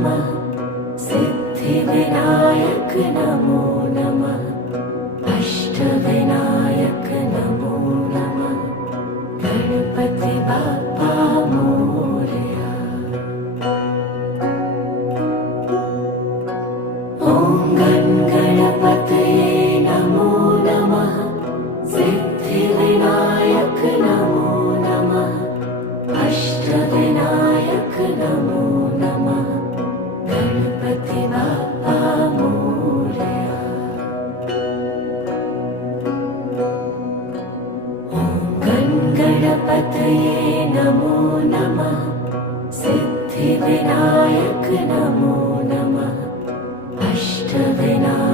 नमः सिद्धिविनायक नमो नमः अष्टविनायक नमो नमः गणपति बाप्पा मोरया। ॐ गणपतये नमो नमः सिद्धिविनायक नमो नमः अष्टविनायक नमो नमः गणपति बाप्पा मोरया। ॐ गणपतये नमो नमः सिद्धिविनायक नमो नमः अष्टविनायक